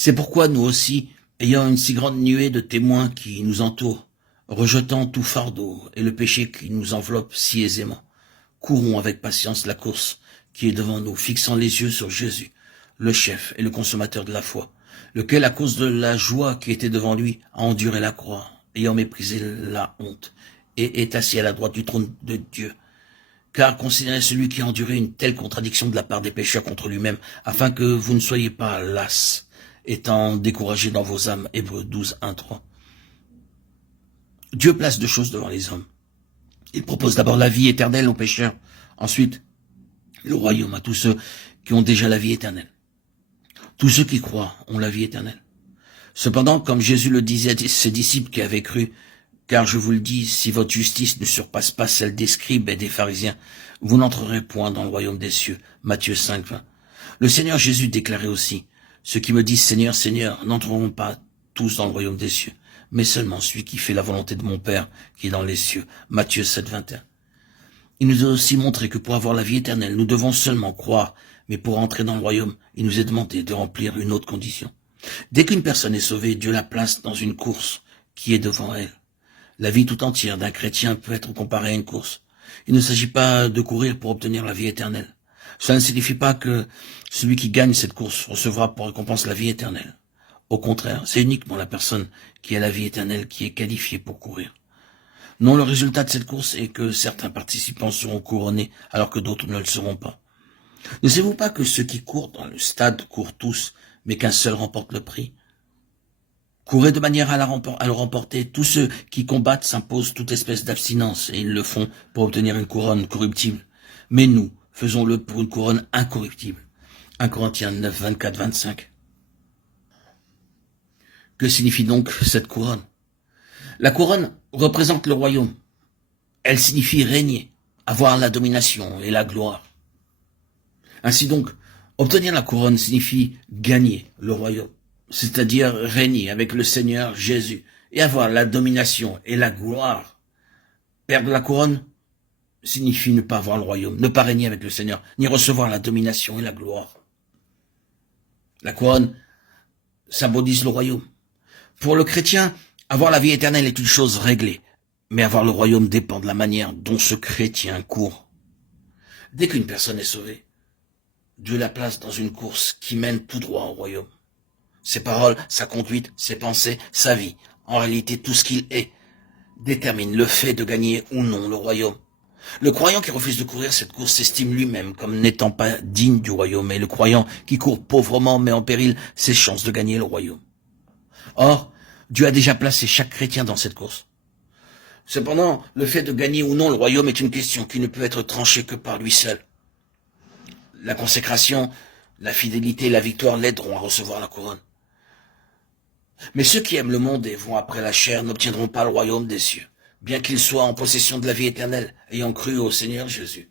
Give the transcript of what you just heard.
C'est pourquoi nous aussi, ayant une si grande nuée de témoins qui nous entourent, rejetant tout fardeau et le péché qui nous enveloppe si aisément, courons avec patience la course qui est devant nous, fixant les yeux sur Jésus, le chef et le consommateur de la foi, lequel, à cause de la joie qui était devant lui, a enduré la croix, ayant méprisé la honte, et est assis à la droite du trône de Dieu. Car considérez celui qui a enduré une telle contradiction de la part des pécheurs contre lui-même, afin que vous ne soyez pas las, étant découragés dans vos âmes. Hébreux 12, 1, 3. Dieu place deux choses devant les hommes. Il propose d'abord la vie éternelle aux pécheurs, ensuite le royaume à tous ceux qui ont déjà la vie éternelle. Tous ceux qui croient ont la vie éternelle. Cependant, comme Jésus le disait à ses disciples qui avaient cru, car je vous le dis, si votre justice ne surpasse pas celle des scribes et des pharisiens, vous n'entrerez point dans le royaume des cieux. Matthieu 5, 20. Le Seigneur Jésus déclarait aussi, ceux qui me disent Seigneur, Seigneur, n'entreront pas tous dans le royaume des cieux, mais seulement celui qui fait la volonté de mon Père qui est dans les cieux. Matthieu 7, 21. Il nous a aussi montré que pour avoir la vie éternelle, nous devons seulement croire, mais pour entrer dans le royaume, il nous est demandé de remplir une autre condition. Dès qu'une personne est sauvée, Dieu la place dans une course qui est devant elle. La vie tout entière d'un chrétien peut être comparée à une course. Il ne s'agit pas de courir pour obtenir la vie éternelle. Cela ne signifie pas que celui qui gagne cette course recevra pour récompense la vie éternelle. Au contraire, c'est uniquement la personne qui a la vie éternelle qui est qualifiée pour courir. Non, le résultat de cette course est que certains participants seront couronnés alors que d'autres ne le seront pas. Ne savez-vous pas que ceux qui courent dans le stade courent tous, mais qu'un seul remporte le prix? Courez de manière à le remporter. Tous ceux qui combattent s'imposent toute espèce d'abstinence, et ils le font pour obtenir une couronne corruptible. Mais nous, faisons-le pour une couronne incorruptible. 1 Corinthiens 9, 24, 25. Que signifie donc cette couronne? La couronne représente le royaume. Elle signifie régner, avoir la domination et la gloire. Ainsi donc, obtenir la couronne signifie gagner le royaume, c'est-à-dire régner avec le Seigneur Jésus et avoir la domination et la gloire. Perdre la couronne signifie ne pas avoir le royaume, ne pas régner avec le Seigneur, ni recevoir la domination et la gloire. La couronne symbolise le royaume. Pour le chrétien, avoir la vie éternelle est une chose réglée, mais avoir le royaume dépend de la manière dont ce chrétien court. Dès qu'une personne est sauvée, Dieu la place dans une course qui mène tout droit au royaume. Ses paroles, sa conduite, ses pensées, sa vie, en réalité tout ce qu'il est, détermine le fait de gagner ou non le royaume. Le croyant qui refuse de courir cette course s'estime lui-même comme n'étant pas digne du royaume, et le croyant qui court pauvrement met en péril ses chances de gagner le royaume. Or, Dieu a déjà placé chaque chrétien dans cette course. Cependant, le fait de gagner ou non le royaume est une question qui ne peut être tranchée que par lui seul. La consécration, la fidélité et la victoire l'aideront à recevoir la couronne. Mais ceux qui aiment le monde et vont après la chair n'obtiendront pas le royaume des cieux, bien qu'ils soient en possession de la vie éternelle, ayant cru au Seigneur Jésus.